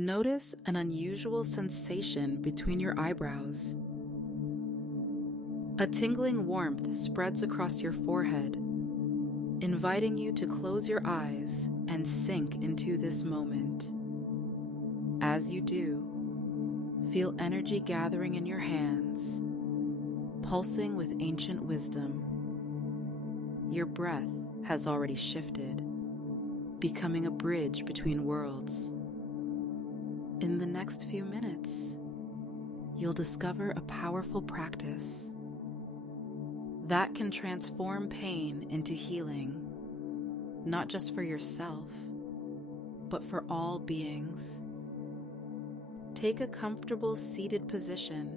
Notice an unusual sensation between your eyebrows. A tingling warmth spreads across your forehead, inviting you to close your eyes and sink into this moment. As you do, feel energy gathering in your hands, pulsing with ancient wisdom. Your breath has already shifted, becoming a bridge between worlds. In the next few minutes, you'll discover a powerful practice that can transform pain into healing, not just for yourself, but for all beings. Take a comfortable seated position,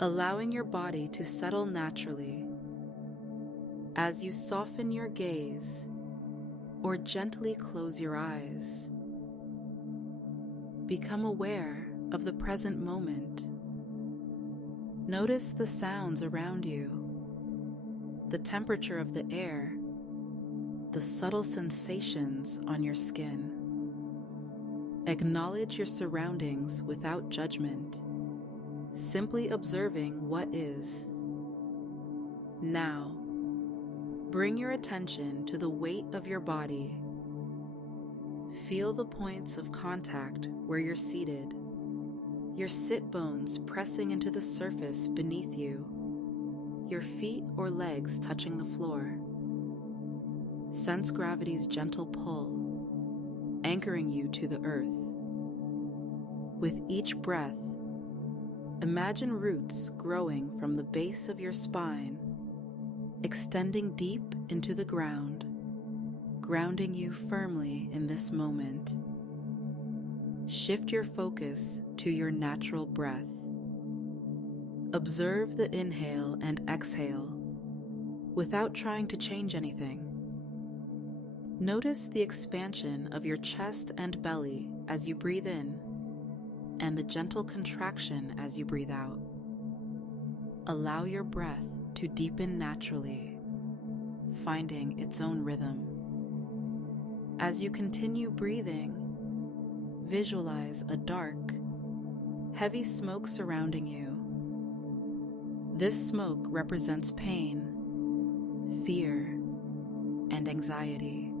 allowing your body to settle naturally. As you soften your gaze or gently close your eyes, become aware of the present moment. Notice the sounds around you, the temperature of the air, the subtle sensations on your skin. Acknowledge your surroundings without judgment, simply observing what is. Now, bring your attention to the weight of your body. Feel the points of contact where you're seated, your sit bones pressing into the surface beneath you, your feet or legs touching the floor. Sense gravity's gentle pull, anchoring you to the earth. With each breath, imagine roots growing from the base of your spine, extending deep into the ground, grounding you firmly in this moment. Shift your focus to your natural breath. Observe the inhale and exhale without trying to change anything. Notice the expansion of your chest and belly as you breathe in, and the gentle contraction as you breathe out. Allow your breath to deepen naturally, finding its own rhythm. As you continue breathing, visualize a dark, heavy smoke surrounding you. This smoke represents pain, fear, and anxiety.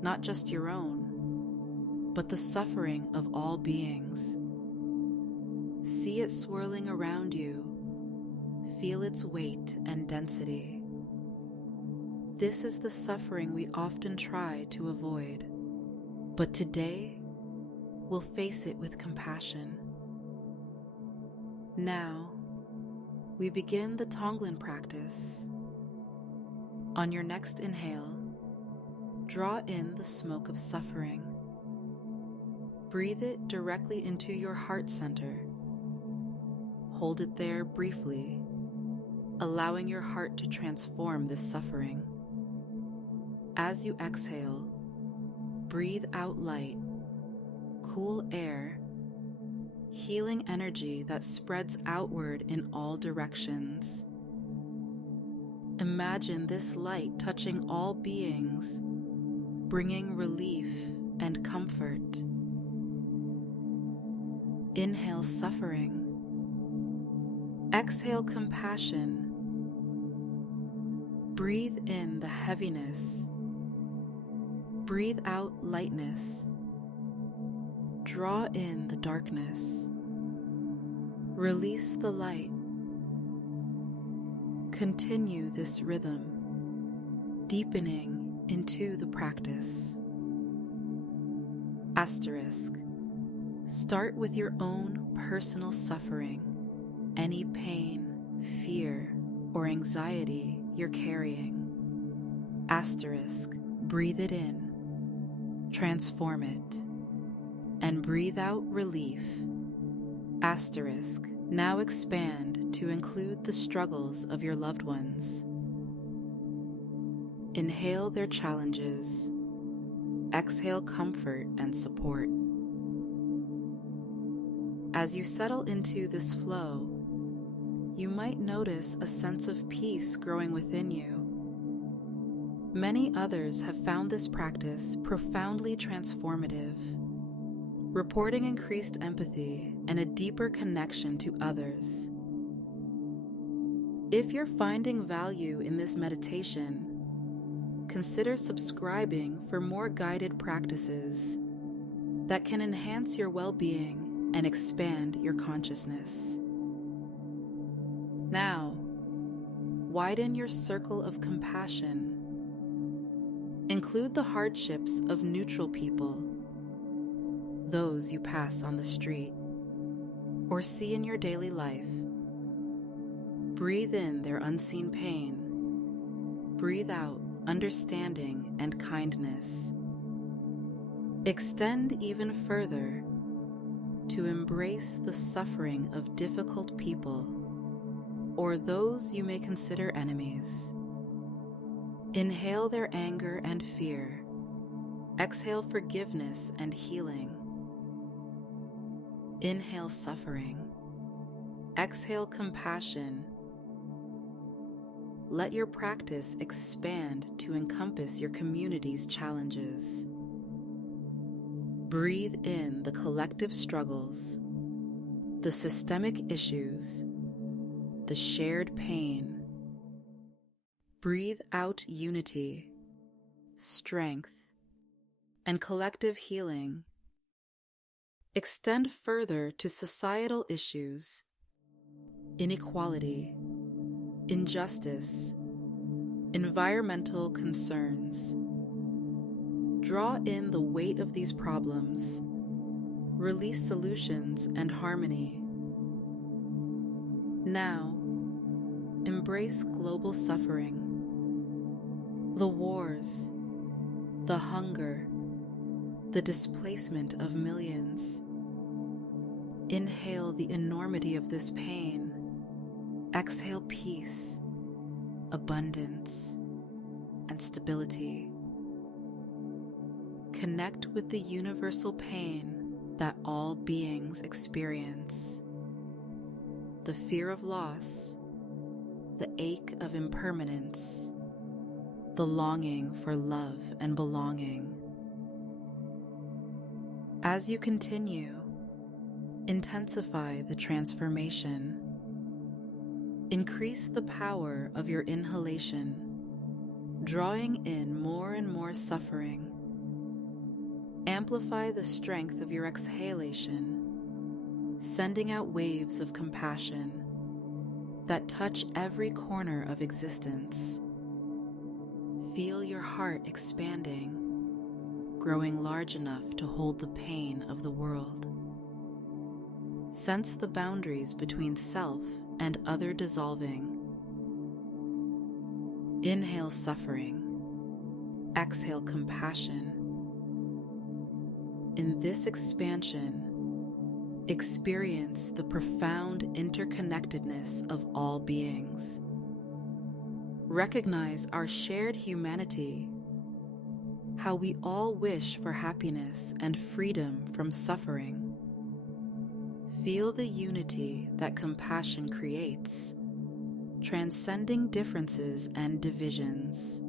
Not just your own, but the suffering of all beings. See it swirling around you. Feel its weight and density. This is the suffering we often try to avoid, but today we'll face it with compassion. Now, we begin the Tonglen practice. On your next inhale, draw in the smoke of suffering. Breathe it directly into your heart center. Hold it there briefly, allowing your heart to transform this suffering. As you exhale, breathe out light, cool air, healing energy that spreads outward in all directions. Imagine this light touching all beings, bringing relief and comfort. Inhale suffering. Exhale compassion. Breathe in the heaviness. Breathe out lightness. Draw in the darkness. Release the light. Continue this rhythm, deepening into the practice. Asterisk. Start with your own personal suffering, any pain, fear, or anxiety you're carrying. Asterisk. Breathe it in, transform it, and breathe out relief. Asterisk. Now expand to include the struggles of your loved ones. Inhale their challenges. Exhale comfort and support. As you settle into this flow, you might notice a sense of peace growing within you. Many others have found this practice profoundly transformative, reporting increased empathy and a deeper connection to others. If you're finding value in this meditation, consider subscribing for more guided practices that can enhance your well-being and expand your consciousness. Now, widen your circle of compassion. Include the hardships of neutral people, those you pass on the street or see in your daily life. Breathe in their unseen pain. Breathe out understanding and kindness. Extend even further to embrace the suffering of difficult people or those you may consider enemies. Inhale their anger and fear. Exhale forgiveness and healing. Inhale suffering. Exhale compassion. Let your practice expand to encompass your community's challenges. Breathe in the collective struggles, the systemic issues, the shared pain. Breathe out unity, strength, and collective healing. Extend further to societal issues, inequality, injustice, environmental concerns. Draw in the weight of these problems. Release solutions and harmony. Now, embrace global suffering. The wars, the hunger, the displacement of millions. Inhale the enormity of this pain. Exhale peace, abundance, and stability. Connect with the universal pain that all beings experience. The fear of loss, the ache of impermanence, the longing for love and belonging. As you continue, intensify the transformation. Increase the power of your inhalation, drawing in more and more suffering. Amplify the strength of your exhalation, sending out waves of compassion that touch every corner of existence. Feel your heart expanding, growing large enough to hold the pain of the world. Sense the boundaries between self and other dissolving. Inhale suffering. Exhale compassion. In this expansion, experience the profound interconnectedness of all beings. Recognize our shared humanity, how we all wish for happiness and freedom from suffering. Feel the unity that compassion creates, transcending differences and divisions.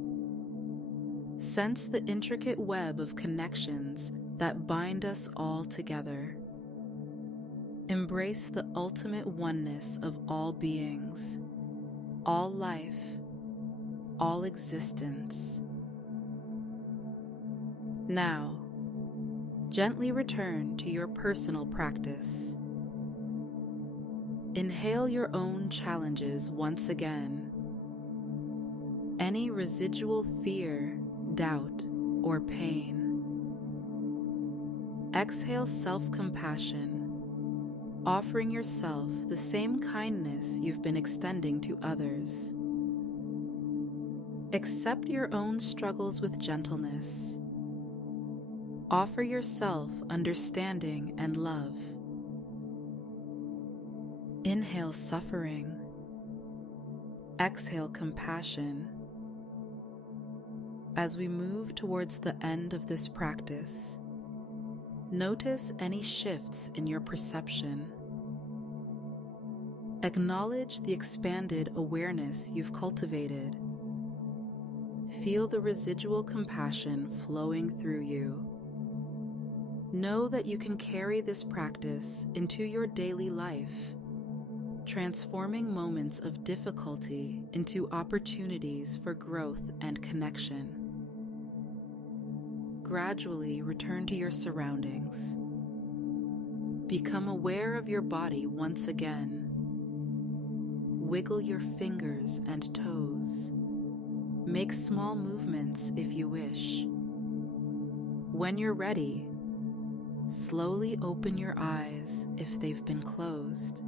Sense the intricate web of connections that bind us all together. Embrace the ultimate oneness of all beings, all life, all existence. Now, gently return to your personal practice. Inhale your own challenges once again. Any residual fear, doubt, or pain. Exhale self-compassion, offering yourself the same kindness you've been extending to others. Accept your own struggles with gentleness. Offer yourself understanding and love. Inhale suffering. Exhale compassion. As we move towards the end of this practice, notice any shifts in your perception. Acknowledge the expanded awareness you've cultivated. Feel the residual compassion flowing through you. Know that you can carry this practice into your daily life, transforming moments of difficulty into opportunities for growth and connection. Gradually return to your surroundings. Become aware of your body once again. Wiggle your fingers and toes. Make small movements if you wish. When you're ready, slowly open your eyes if they've been closed.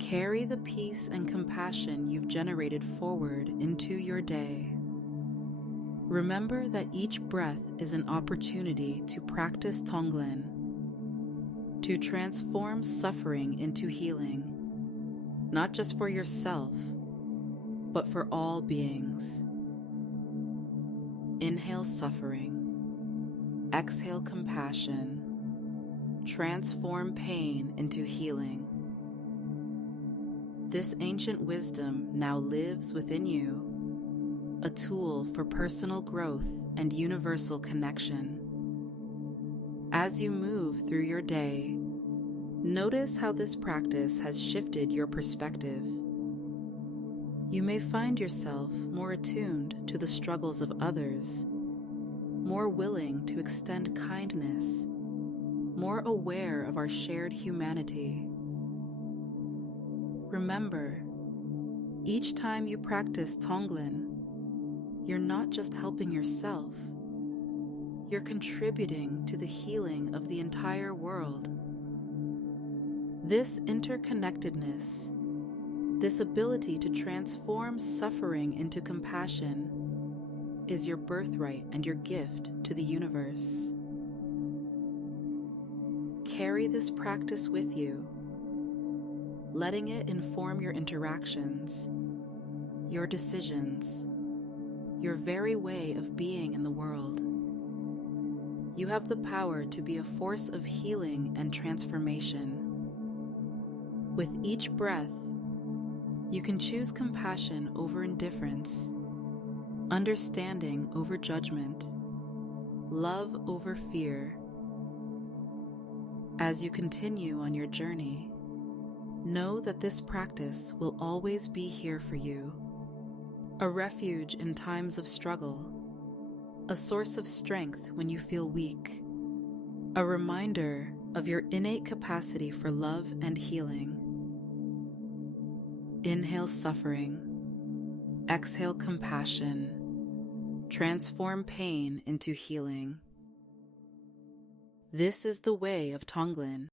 Carry the peace and compassion you've generated forward into your day. Remember that each breath is an opportunity to practice Tonglen, to transform suffering into healing, not just for yourself, but for all beings. Inhale suffering, exhale compassion, transform pain into healing. This ancient wisdom now lives within you, a tool for personal growth and universal connection. As you move through your day, notice how this practice has shifted your perspective. You may find yourself more attuned to the struggles of others, more willing to extend kindness, more aware of our shared humanity. Remember, each time you practice Tonglen, you're not just helping yourself, you're contributing to the healing of the entire world. This interconnectedness, this ability to transform suffering into compassion, is your birthright and your gift to the universe. Carry this practice with you, letting it inform your interactions, your decisions, your very way of being in the world. You have the power to be a force of healing and transformation. With each breath, you can choose compassion over indifference, understanding over judgment, love over fear. As you continue on your journey, know that this practice will always be here for you, a refuge in times of struggle, a source of strength when you feel weak, a reminder of your innate capacity for love and healing. Inhale suffering, exhale compassion, transform pain into healing. This is the way of Tonglen.